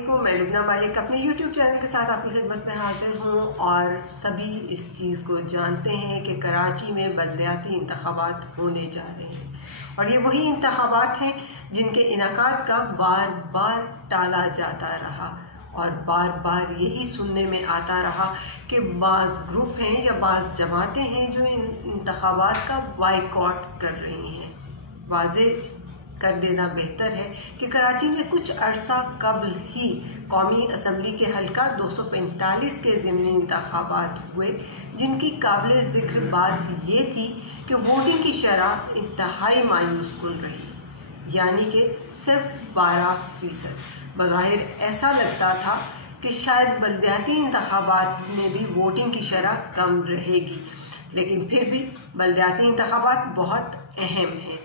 अस्सलामुअलैकुम। मैं लुबना मालिक अपने YouTube चैनल के साथ आपकी खिदमत में हाजिर हूँ और सभी इस चीज़ को जानते हैं कि कराची में बलदियाती इंतखाबात होने जा रहे हैं और ये वही इंतखाबात हैं जिनके इनेकाद का बार बार टाला जाता रहा और बार बार यही सुनने में आता रहा कि बाज़ ग्रुप हैं या बाज़ जमातें हैं जो इन इंतखाबात का बाइकॉट कर रही हैं। वाज़े कर देना बेहतर है कि कराची में कुछ अरसा कबल ही कौमी असम्बली के हल्का 245 के ज़िमनी इंतखाबात हुए, जिनकी काबिल ज़िक्र बात ये थी कि वोटिंग की शरह इंतहाई मायूस कुन रही, यानी कि सिर्फ 12%। बज़ाहिर ऐसा लगता था कि शायद बलदियाती इंतखाबात में भी वोटिंग की शरह कम रहेगी, लेकिन फिर भी बलदियाती इंतखाबात बहुत अहम हैं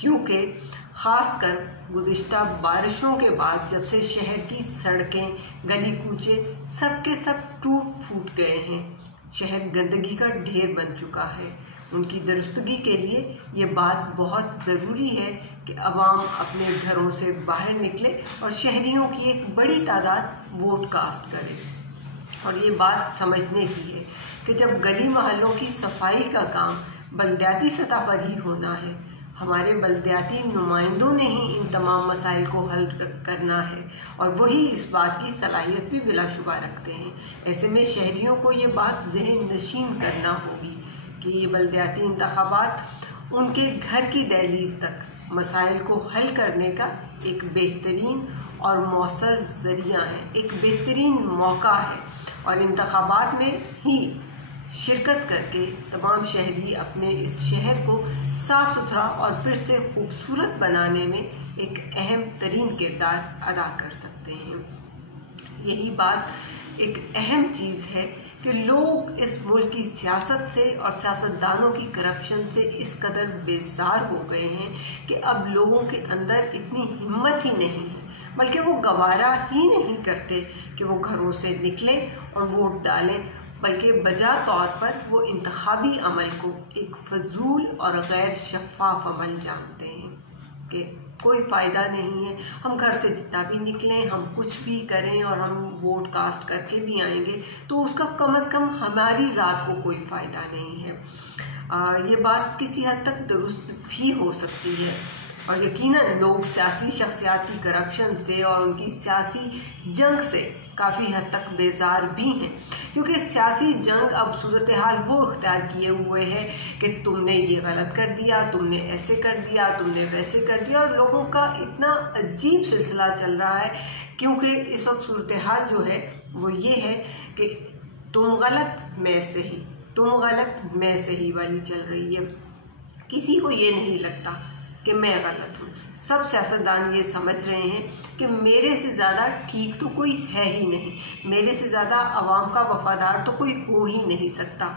क्योंकि ख़ासकर गुज़िश्ता बारिशों के बाद जब से शहर की सड़कें, गली कूचे सब के सब टूट फूट गए हैं। शहर गंदगी का ढेर बन चुका है। उनकी दुरुस्तगी के लिए ये बात बहुत ज़रूरी है कि अवाम अपने घरों से बाहर निकले और शहरियों की एक बड़ी तादाद वोट कास्ट करे। और ये बात समझने की है कि जब गली मोहल्लों की सफाई का काम बलदियाती सतह पर ही होना है, हमारे बलदियाती नुमाइंदों ने ही इन तमाम मसाइल को हल करना है और वही इस बात की सलाहियत भी बिलाशुबा रखते हैं। ऐसे में शहरियों को ये बात ज़हन नशीन करना होगी कि ये बलदियाती इंतखाबात उनके घर की दहलीज तक मसाइल को हल करने का एक बेहतरीन और मौसर ज़रिया है, एक बेहतरीन मौका है और इंतखाबात में ही शिरकत करके तमाम शहरी अपने इस शहर को साफ़ सुथरा और फिर से खूबसूरत बनाने में एक अहम तरीन किरदार अदा कर सकते हैं। यही बात एक अहम चीज़ है कि लोग इस मुल्क की सियासत से और सियासतदानों की करप्शन से इस कदर बेजार हो गए हैं कि अब लोगों के अंदर इतनी हिम्मत ही नहीं है, बल्कि वो गवारा ही नहीं करते कि वो घरों से निकलें और वोट डालें, बल्कि बजा तौर पर वो इंतखाबी अमल को एक फजूल और गैर शफ़ाफ अमल जानते हैं कि कोई फ़ायदा नहीं है, हम घर से जितना भी निकलें, हम कुछ भी करें और हम वोट कास्ट करके भी आएंगे तो उसका कम से कम हमारी ज़ात को कोई फ़ायदा नहीं है। ये बात किसी हद तक दुरुस्त भी हो सकती है और यकीनन लोग सियासी शख्सियात की करप्शन से और उनकी सियासी जंग से काफ़ी हद तक बेजार भी हैं, क्योंकि सियासी जंग अब सूरत हाल वो इख्तियार किए हुए है कि तुमने ये गलत कर दिया, तुमने ऐसे कर दिया, तुमने वैसे कर दिया और लोगों का इतना अजीब सिलसिला चल रहा है क्योंकि इस वक्त सूरत हाल जो है वो ये है कि तुम गलत मैं सही, तुम गलत मैं सही वाली चल रही है। किसी को ये नहीं लगता कि मैं गलत हूँ। सब सियासतदान ये समझ रहे हैं कि मेरे से ज़्यादा ठीक तो कोई है ही नहीं, मेरे से ज़्यादा आवाम का वफ़ादार तो कोई हो ही नहीं सकता।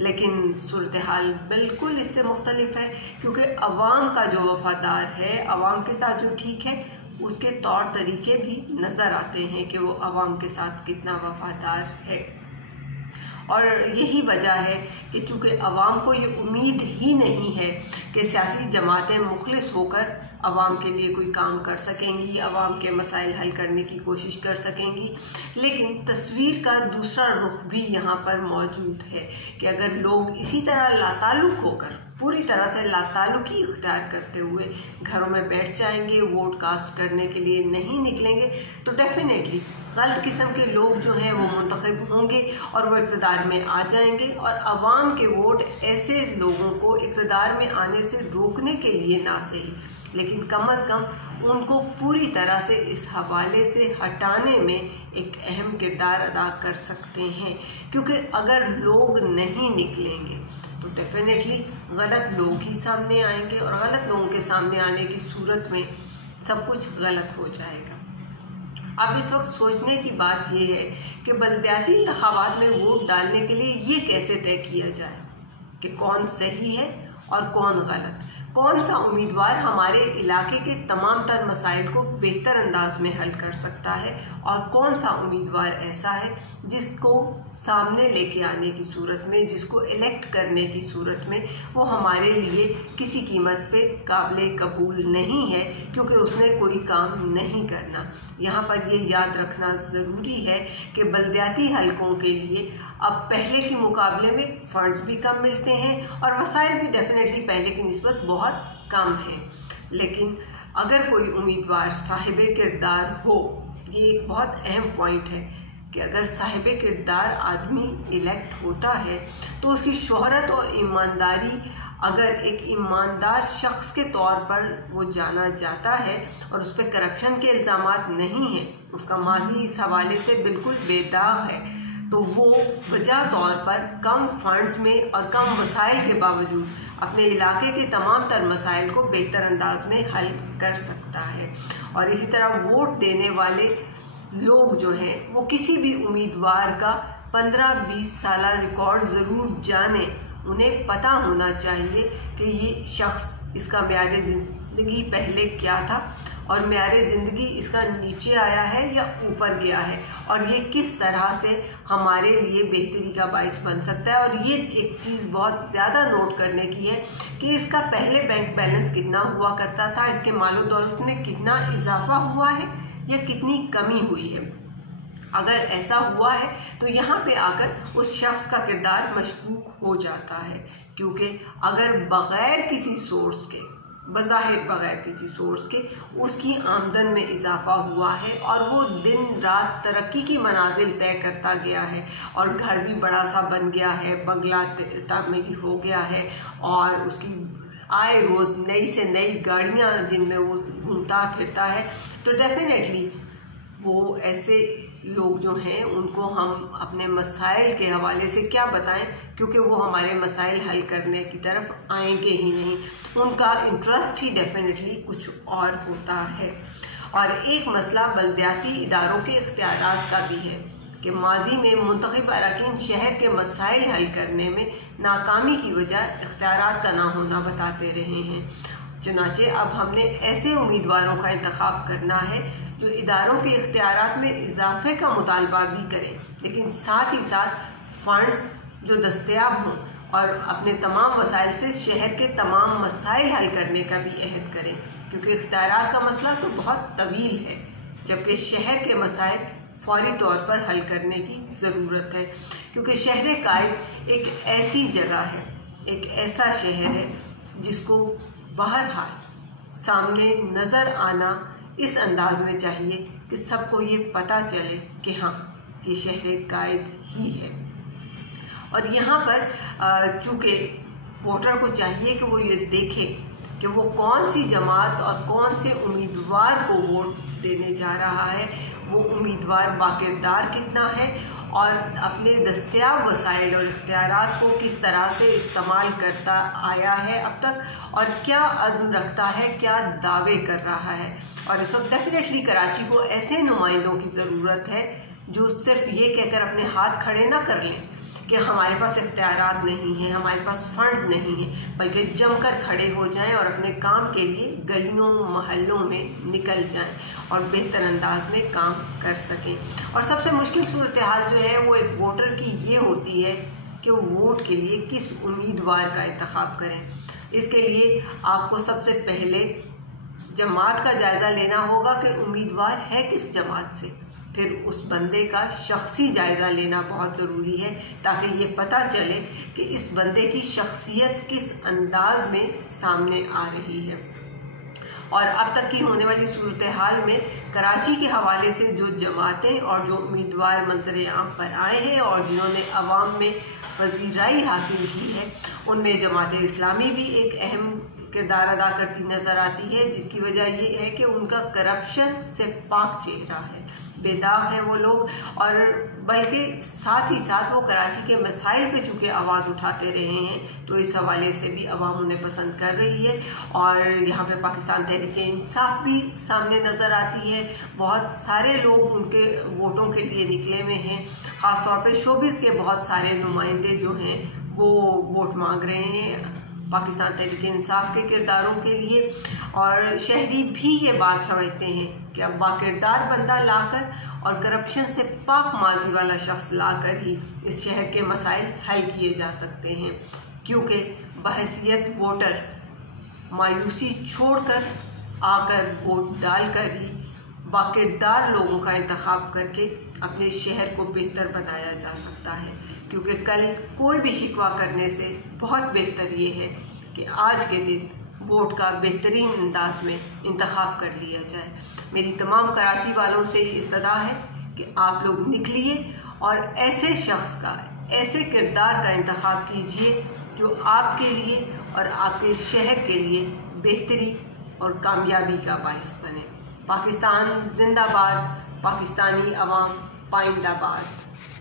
लेकिन सूरत हाल बिल्कुल इससे मुख्तलिफ है क्योंकि आवाम का जो वफ़ादार है, आवाम के साथ जो ठीक है, उसके तौर तरीके भी नज़र आते हैं कि वो आवाम के साथ कितना वफ़ादार है। और यही वजह है कि चूँकि अवाम को ये उम्मीद ही नहीं है कि सियासी जमातें मुखलिस होकर अवाम के लिए कोई काम कर सकेंगी, अवाम के मसाइल हल करने की कोशिश कर सकेंगी, लेकिन तस्वीर का दूसरा रुख भी यहाँ पर मौजूद है कि अगर लोग इसी तरह लाताल्लुक़ होकर, पूरी तरह से लाताल्लुक़ी इख्तियार करते हुए घरों में बैठ जाएंगे, वोट कास्ट करने के लिए नहीं निकलेंगे, तो डेफिनेटली गलत किस्म के लोग जो हैं वो मुंतखब होंगे और वो इक़्तिदार में आ जाएंगे और अवाम के वोट ऐसे लोगों को इक़्तिदार में आने से रोकने के लिए ना सही, लेकिन कम अज़ कम उनको पूरी तरह से इस हवाले से हटाने में एक अहम किरदार अदा कर सकते हैं। क्योंकि अगर लोग नहीं निकलेंगे तो डेफिनेटली गलत लोग ही सामने आएंगे और गलत लोगों के सामने आने की सूरत में सब कुछ गलत हो जाएगा। अब इस वक्त सोचने की बात यह है कि बलदियाती इंतखाबात में वोट डालने के लिए ये कैसे तय किया जाए कि कौन सही है और कौन गलत, कौन सा उम्मीदवार हमारे इलाके के तमाम तर मसाइल को बेहतर अंदाज में हल कर सकता है और कौन सा उम्मीदवार ऐसा है जिसको सामने लेके आने की सूरत में, जिसको इलेक्ट करने की सूरत में वो हमारे लिए किसी कीमत पे काबिले कबूल नहीं है, क्योंकि उसने कोई काम नहीं करना। यहाँ पर ये याद रखना ज़रूरी है कि बल्दियाती हलकों के लिए अब पहले के मुकाबले में फ़ंड्स भी कम मिलते हैं और वसाइल भी डेफिनेटली पहले की निस्बत बहुत कम है। लेकिन अगर कोई उम्मीदवार साहिब किरदार हो, ये एक बहुत अहम पॉइंट है कि अगर साहिब किरदार आदमी इलेक्ट होता है तो उसकी शोहरत और ईमानदारी, अगर एक ईमानदार शख्स के तौर पर वो जाना जाता है और उस पर करप्शन के इल्ज़ामात नहीं हैं, उसका माजी इस हवाले से बिल्कुल बेदाग है, तो वो वजह तौर पर कम फंड्स में और कम वसाइल के बावजूद अपने इलाके के तमाम तर मसाइल को बेहतर अंदाज में हल कर सकता है। और इसी तरह वोट देने वाले लोग जो हैं वो किसी भी उम्मीदवार का 15-20 साल रिकॉर्ड ज़रूर जाने। उन्हें पता होना चाहिए कि ये शख्स, इसका म्यार ज़िंदगी पहले क्या था और म्यार ज़िंदगी इसका नीचे आया है या ऊपर गया है, और ये किस तरह से हमारे लिए बेहतरी का बाइस बन सकता है। और ये एक चीज़ बहुत ज़्यादा नोट करने की है कि इसका पहले बैंक बैलेंस कितना हुआ करता था, इसके मालो दौलत में कितना इजाफा हुआ है या कितनी कमी हुई है। अगर ऐसा हुआ है तो यहाँ पे आकर उस शख्स का किरदार मशकूक हो जाता है, क्योंकि अगर बग़ैर किसी सोर्स के, बज़ाहिर बग़ैर किसी सोर्स के उसकी आमदन में इजाफा हुआ है और वो दिन रात तरक्की की मनाजिल तय करता गया है और घर भी बड़ा सा बन गया है, बंगला तामीर हो गया है और उसकी आए रोज़ नई से नई गाड़ियाँ जिनमें वो घूमता फिरता है, तो डेफिनेटली वो ऐसे लोग जो हैं उनको हम अपने मसाइल के हवाले से क्या बताएं, क्योंकि वो हमारे मसाइल हल करने की तरफ आएंगे ही नहीं। उनका इंटरेस्ट ही डेफिनेटली कुछ और होता है। और एक मसला बल्दियाती इदारों के इख्तियारात का भी है कि माजी में मुंतखब अरकान शहर के मसाइल हल करने में नाकामी की वजह इख्तियारात का ना होना बताते रहे हैं। चुनाचे अब हमने ऐसे उम्मीदवारों का इंतखाब करना है जो इदारों के इख्तियारात में इजाफे का मुतालबा भी करें, लेकिन साथ ही साथ फ़ंड्स जो दस्तयाब हों और अपने तमाम वसाइल से शहर के तमाम मसाइल हल करने का भी अहद करें, क्योंकि इख्तियारात का मसला तो बहुत तवील है, जबकि शहर के मसाइल फौरी तौर पर हल करने की ज़रूरत है। क्योंकि शहर कायद एक ऐसी जगह है, एक ऐसा शहर है जिसको बहरहाल सामने नज़र आना इस अंदाज में चाहिए कि सबको ये पता चले कि हाँ, ये शहर कायद ही है। और यहाँ पर चूँकि वोटर को चाहिए कि वो ये देखे कि वो कौन सी जमात और कौन से उम्मीदवार को वोट देने जा रहा है, वो उम्मीदवार बाकिरदार कितना है और अपने दस्तयाब वसाइल और इख्तियारात को किस तरह से इस्तेमाल करता आया है अब तक, और क्या अज़्म रखता है, क्या दावे कर रहा है। और इस वक्त डेफिनेटली कराची को ऐसे नुमाइंदों की ज़रूरत है जो सिर्फ ये कहकर अपने हाथ खड़े ना कर लें कि हमारे पास इख्तियारात नहीं हैं, हमारे पास फ़ंड्स नहीं हैं, बल्कि जमकर खड़े हो जाएं और अपने काम के लिए गलियों महल्लों में निकल जाएं और बेहतर अंदाज में काम कर सकें। और सबसे मुश्किल सूरत हाल जो है वो एक वोटर की ये होती है कि वो वोट के लिए किस उम्मीदवार का इंतखाब करें। इसके लिए आपको सबसे पहले जमात का जायज़ा लेना होगा कि उम्मीदवार है किस जमात से, फिर उस बंदे का शख्सी जायज़ा लेना बहुत ज़रूरी है ताकि ये पता चले कि इस बंदे की शख्सियत किस अंदाज में सामने आ रही है। और अब तक की होने वाली सूरत हाल में कराची के हवाले से जो जमातें और जो उम्मीदवार मंजर आम पर आए हैं और जिन्होंने अवाम में वज़ीराई हासिल की है, उनमें जमात इस्लामी भी एक अहम किरदार अदा करती नज़र आती है, जिसकी वजह ये है कि उनका करप्शन से पाक चेहरा है, बेदाग हैं वो लोग, और बल्कि साथ ही साथ वो कराची के मसाइल पे चूँकि आवाज़ उठाते रहे हैं तो इस हवाले से भी अवाम उन्हें पसंद कर रही है। और यहाँ पे पाकिस्तान तहरीक इंसाफ भी सामने नज़र आती है, बहुत सारे लोग उनके वोटों के लिए निकले हुए हैं, ख़ास तौर पे शोबिस के बहुत सारे नुमाइंदे जो हैं वो वोट मांग रहे हैं पाकिस्तान तहरीक इंसाफ के किरदारों के लिए। और शहरी भी ये बात समझते हैं कि अब वाकिरदार बंदा लाकर और करप्शन से पाक माजी वाला शख्स लाकर ही इस शहर के मसाइल हल किए जा सकते हैं, क्योंकि बहैसियत वोटर मायूसी छोड़कर आकर वोट डालकर ही वाकिरदार लोगों का इंतखाब करके अपने शहर को बेहतर बनाया जा सकता है। क्योंकि कल कोई भी शिकवा करने से बहुत बेहतर ये है कि आज के दिन वोट का बेहतरीन अंदाज में इंतखाब कर लिया जाए। मेरी तमाम कराची वालों से इस्तदा है कि आप लोग निकलिए और ऐसे शख्स का, ऐसे किरदार का इंतखाब कीजिए जो आपके लिए और आपके शहर के लिए बेहतरी और कामयाबी का बाइस बने। पाकिस्तान जिंदाबाद, पाकिस्तानी अवाम पाइंदाबाद।